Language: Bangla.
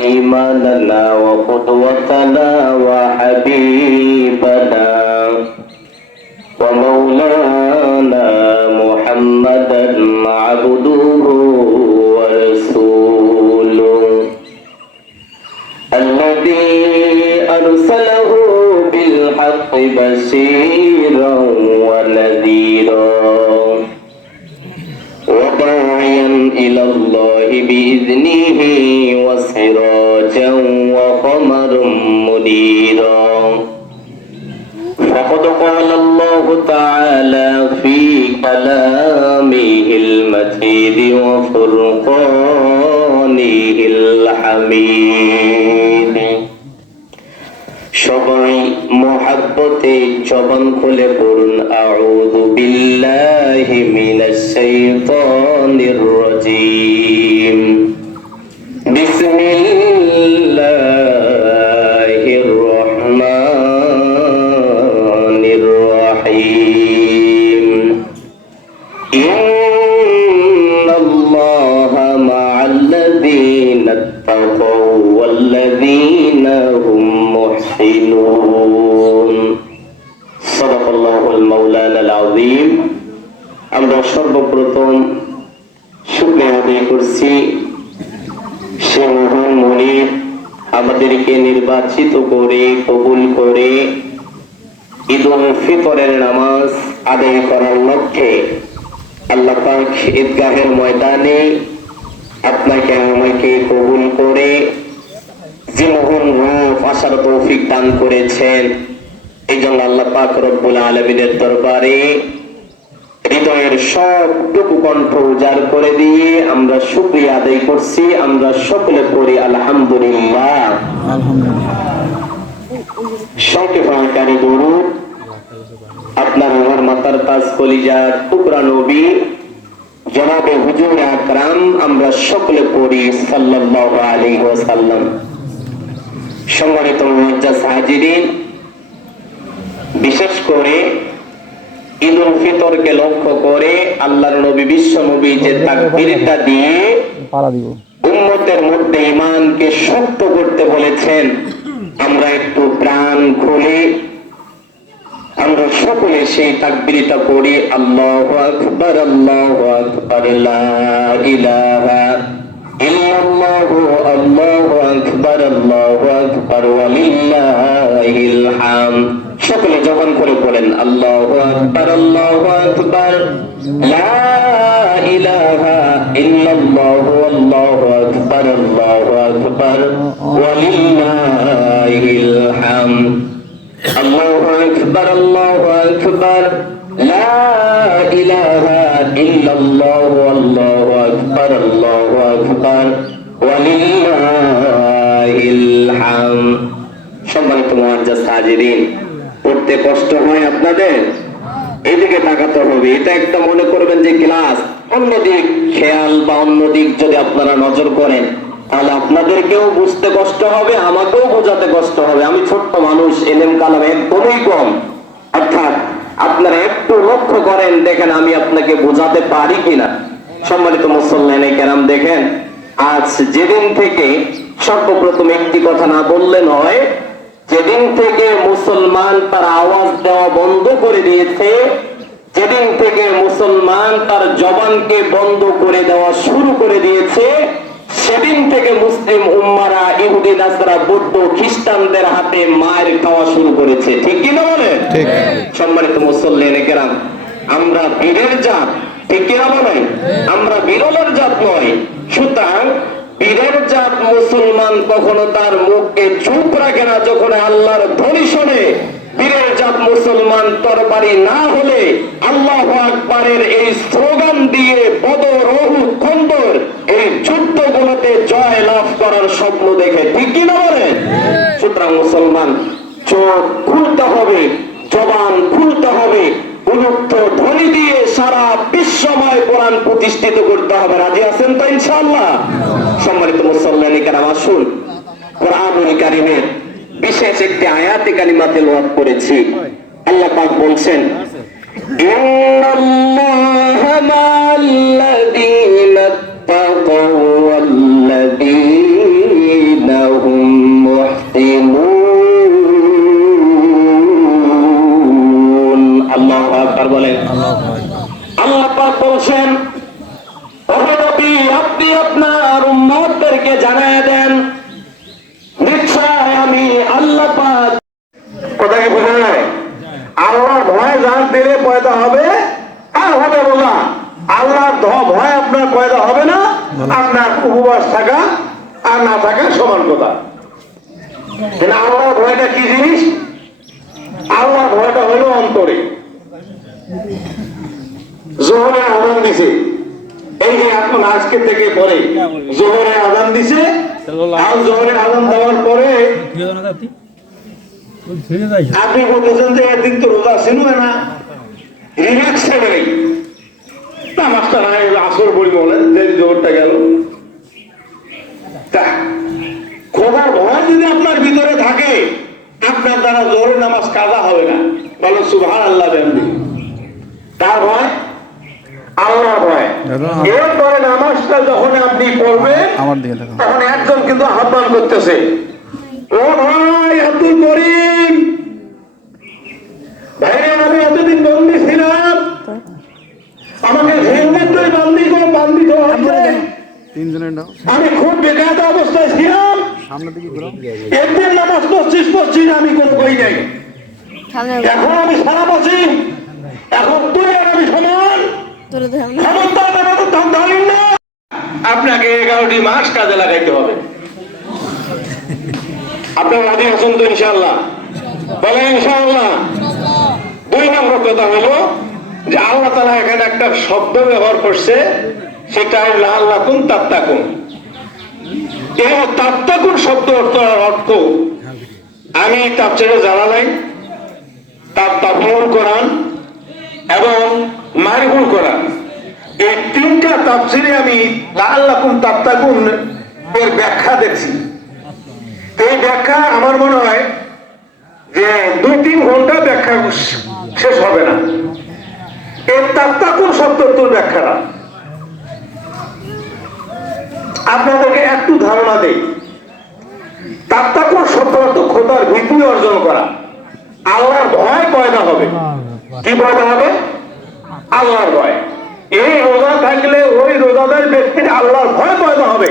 إيماننا وقدوتنا وحبيبنا ومولانا محمدا عبده ورسوله الذي أرسله بالحق بشيرا ونذيرا وداعيا إلى الله بإذنه وسراجا وقمرا منيرا فقد قال الله تعالى في كلامه المجيد وفرقانه الحميد সবাই মহাব্বতে জবান খুলে পড়ুন আউযু বিল্লাহি মিনাশ শাইতানির রাজীম اتقوا والذين هم محسنون صدق الله المولانا العظيم আমরা সর্বপ্রথম শুক্রিয়া আদায় করছি সে মহান মনির আমাদেরকে নির্বাচিত করে কবুল করে ঈদ উল ফিতরের নামাজ আদায় করার লক্ষ্যে আল্লাহ পাক ঈদগাহের ময়দানে আপনাকে আমাকে কবুল করে। যে মোহন রূপ আসার তৌফিক দান করেছেন এই জন্য আল্লাহ পাক রব্বুল আলমিনের দরবারে হৃদয়ের সবটুকু কণ্ঠ উজাড় করে দিয়ে আমরা শুক্রিয়া আদায় করছি। আমরা সকলে পড়ি আলহামদুলিল্লাহ। সংক্ষেপণকারী গুরু আপনার আমার মাতার তাজ কলিজার টুকরা নবী আকরাম আমরা সকলে পড়ি আলাইহি ওয়াসাল্লাম। সম্মানিত হাজিরিন বিশেষ করে ফিতরকে লক্ষ্য করে আল্লাহর নবী বিশ্ব নবী যে তাকবীরটা দিয়ে উম্মতের মধ্যে ইমানকে শক্ত করতে বলেছেন আমরা একটু প্রাণ খুলে আমরা সকলে সেই তাকবিরটা পড়ি, আল্লাহ আকবর, আল্লাহ ইলাহা সকলে যখন করে বলেন আকবর আকবর আকবর আল্লাহ আকবার, আল্লাহু আকবার। লা ইলাহা ইল্লাল্লাহু, আল্লাহু أكبر আল্লাহু আকবার। ওয়ালিল্লাহিল হামদ সম্মানিত মুআজ্জাজ হাজিরিন পড়তে কষ্ট হয় আপনাদের? এদিকে তাকাতে হবে, এটা একটা মনে করবেন যে ক্লাস। অন্যদিক খেয়াল বা অন্যদিক যদি আপনারা নজর করেন তাহলে আপনাদেরকেও বুঝতে কষ্ট হবে, আমাকেও বোঝাতে কষ্ট হবে। আমি ছোট্ট মানুষ, এলেম কালাম একদমই কম। অর্থাৎ আপনারা একটু লক্ষ্য করেন, দেখেন আমি আপনাকে বোঝাতে পারি কিনা। সম্মানিত মুসল্লানে কেরাম, দেখেন, আজ যেদিন থেকে সর্বপ্রথম একটি কথা না বললে নয়, যেদিন থেকে মুসলমান তার আওয়াজ দেওয়া বন্ধ করে দিয়েছে, যেদিন থেকে মুসলমান তার জবানকে বন্ধ করে দেওয়া শুরু করে দিয়েছে সেদিন থেকে মুসলিম উম্মারা ইহুদি নাসরা বৌদ্ধ খ্রিস্টানদের হাতে মায়ের খাওয়া শুরু করেছে। ঠিক কি না বলে সম্মানিত মুসল্লিন কেরাম আমরা বীরের জাত ঠিক কিনা বলেন আমরা বিরলের জাত নয়। সুতরাং বীরের জাত মুসলমান কখনো তার মুখকে চুপ রাখে না যখন আল্লাহর ধ্বনি শোনে। জাত মুসলমান তরবারি না হলে আল্লাহ আকবরের এই স্লোগান দিয়ে বদর অহুদ খন্দর এই যুদ্ধগুলোতে জয় লাভ করার স্বপ্ন দেখে ঠিক কিনা বলেন? সুতরাং মুসলমান চোখ খুলতে হবে জবান খুলতে হবে উন্মুক্ত ধ্বনি দিয়ে সারা বিশ্বময় কোরআন প্রতিষ্ঠিত করতে হবে। রাজি আছেন তো ইনশাআল্লাহ? সম্মানিত মুসল্লানি কারাম আসুন। কোরআনুল কারিমের বিশেষ একটি আয়াতে কালিমা তেলাওয়াত করেছি। আল্লাহ পাক বলছেন ইন্নাল্লাহা বলেন। আল্লাহ পাক বলছেন পয়দা হবে? আর হবে রোজা আল্লাহর ভয় আপনার পয়দা হবে না আপনার উপবাস থাকা আর না থাকা সমান কথা। আল্লাহর ভয়টা কি জিনিস? আল্লাহর ভয়টা হলো অন্তরে। জোহরে আদান দিছে। এই যে এখন আজকে থেকে পরে জোহরে আদান দিছে। আর জোহরে আদান দেওয়ার পরে আপনি বলতেছেন যে একদিন তো রোজা ছিল না। রিল্যাক্স নেই। না নাই আসর বলি বলেন যে জোরটা গেল। খোদার ভয় যদি আপনার ভিতরে থাকে আপনার দ্বারা জোরে নামাজ কাজা হবে না। বলো সুভান আল্লাহ বেমদি তার ভয়? আল্লাহ ভয়। এরপরে নামাজটা যখন আপনি দিকে তখন একজন কিন্তু আহ্বান করতেছে তিনজনের নাও আমি খুব বেকায়দা অবস্থায় ছিলাম। সামনের দিকে ঘুরো। একদিন নামাজ পড়ছিস পড়ছিস আমি কোনো কই নাই। এখন আমি সারা আছি এখন তুই আর আমি সমান। তোরা আপনাকে এগারোটি মাস কাজে লাগাইতে হবে। আপনার রাজি আছেন তো ইনশাল্লাহ বলে ইনশাল্লাহ দুই নম্বর কথা হলো যে আল্লাহ তালা এখানে একটা শব্দ ব্যবহার করছে সেটা হলো আল্লাহ কুন তাত্তাকুন। এই তাত্তাকুন শব্দ অর্থ অর্থ আমি তাপচারে জানালাই তার তাপমূল কোরআন এবং মারিফুল কোরআন। এই তিনটা তাফসিরে আমি লাল লাল্লাকুম তাত্তাকুন এর ব্যাখ্যা দেখছি। এই ব্যাখ্যা আমার মনে হয় যে দু তিন ঘণ্টা ব্যাখ্যা শেষ হবে না। এর তাত্তাকুন শব্দটোর ব্যাখ্যাটা। আপনাদেরকে একটু ধারণা দেই। তার শব্দ অর্থ খোদার ভীতি অর্জন করা। আল্লাহর ভয় পয়দা হবে? কি পয়দা হবে? আল্লাহর ভয়। এই রোজা থাকলে ওই রোজাদার ব্যক্তির আল্লাহর ভয় পয়দা হবে?